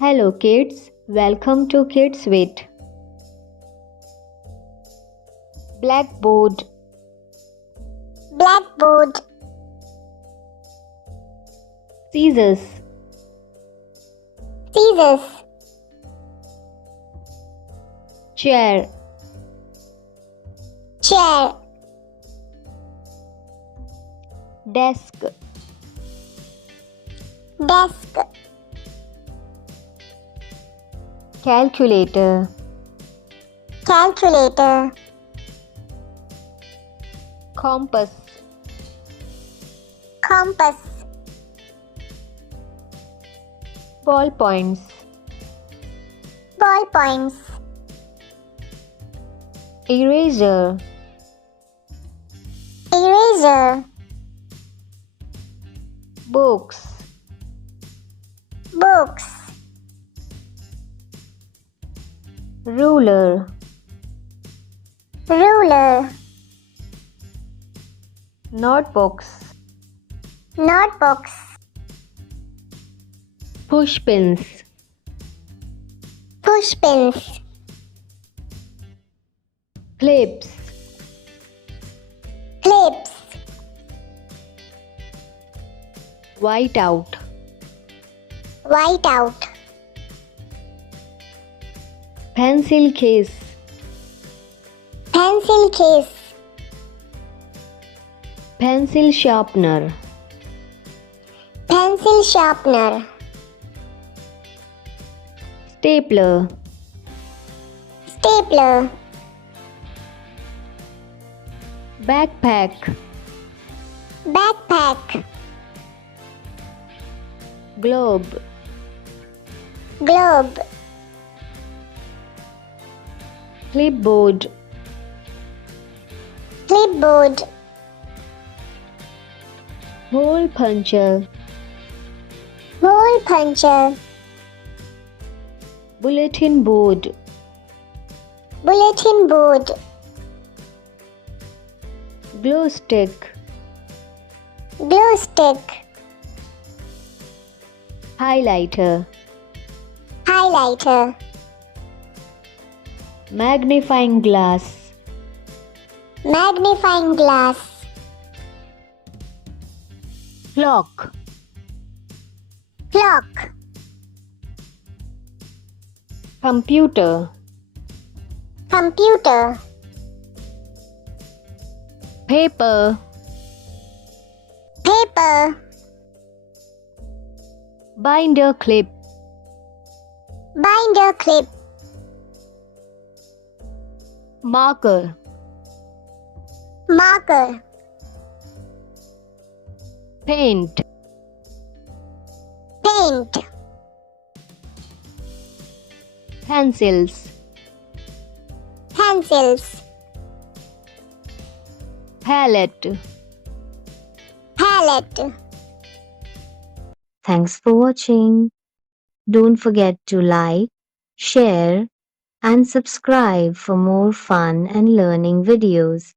Hello kids, welcome to Kids Wit. Blackboard, Blackboard, scissors, scissors, chair, chair, desk, desk, calculator, calculator, compass, compass, ballpoints, ballpoints, eraser, eraser, books, books, ruler, ruler, notebooks, notebooks, push pins, pushpins, clips, clips, whiteout, whiteout, pencil case, pencil case, pencil sharpener, pencil sharpener, stapler, stapler, backpack, backpack, globe, globe, clipboard, clipboard, hole puncher, hole puncher, bulletin board, bulletin board, glue stick, glue stick, highlighter, highlighter, magnifying glass, magnifying glass, clock, clock, computer, computer, paper, paper, binder clip, binder clip, marker, marker, paint, paint, pencils, pencils, palette. palette. Thanks for watching. Don't forget to like, share, and subscribe for more fun and learning videos.